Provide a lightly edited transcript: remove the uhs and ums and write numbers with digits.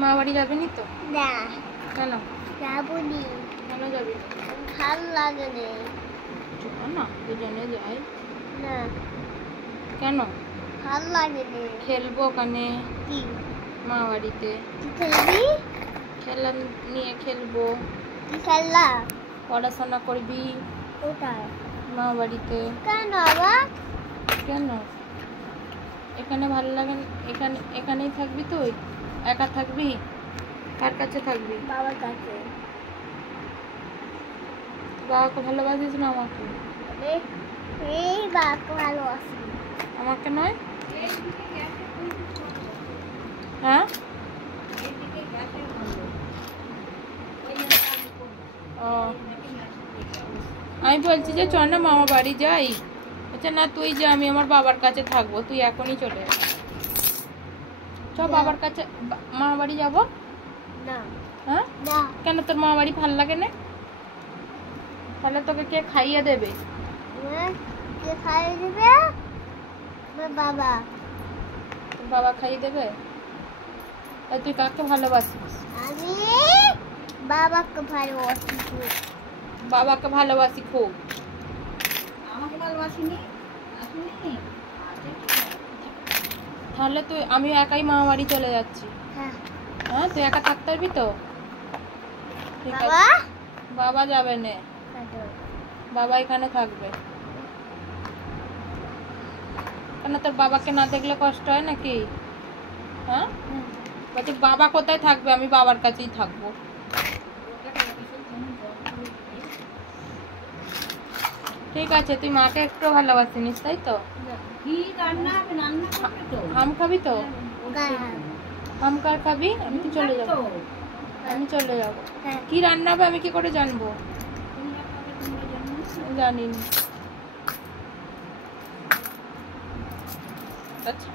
মা বাড়ি যাবি নি তো? না কেন? যাবো নি। কেন যাবি? ভালো লাগে না। চল না দুজনে যাই। না কেন? ভালো লাগে না। খেলবো ওখানে কি মা বাড়িতে। কি খেলবি? খেলা নিয়ে খেলবো। কি খেলা? পড়াশোনা করবি কোথায়? মা বাড়িতে। কেন আবার? কেন? এখানে ভালো লাগে না? এখানেই থাকবি তুই? একা থাকবি? কার কাছে থাকবি? বাবার কাছে। বাবাকে ভালোবাসিস না আমাকে? এই বাবাকে ভালোবাসি। আমাকে নয়? হ্যাঁ ও আমি বলছি যে চল না মামা বাড়ি যাই। আচ্ছা না তুই যা, আমি আমার বাবার কাছে থাকবো, তুই এখনই চলে যা। চ বাবার কাছে মামা বাড়ি যাবো। না হ্যাঁ না কেন তোর মামা বাড়ি ভাল লাগে না? তাহলে তোকে কে খাইয়ে দেবে? কে খাইয়ে দেবে? আমার বাবা। তোর বাবা খাইয়ে দেবে? আর তুই কাকে ভালোবাসিস? আমি বাবাকে ভালোবাসি খুব। বাবাকে ভালোবাসি খুব। আমাকে ভালোবাসিনি? তাহলে তুই আমি একাই মামা বাড়ি চলে যাচ্ছি। হ্যাঁ হ্যাঁ তুই একা থাকতে পারবি তো? ঠিক আছে। বাবা বাবা যাবে না, কাটো। বাবা এখানে থাকবে। কেন তোর বাবাকে না দেখলে কষ্ট হয় নাকি? হ্যাঁ বলছি বাবা কোথায় থাকবে? আমি বাবার কাছেই থাকবো। ঠিক আছে, তুই মাকে একটু ভালোবাসিনিস তাই তো? কি রান্না হবে? রান্না করবে তো? আম খাবি তো? গান। আম কার খাবি? আমি তো চলে যাবো। আমি চলে যাবো। হ্যাঁ কি রান্না হবে আমি কি করে জানবো? জানি না। আচ্ছা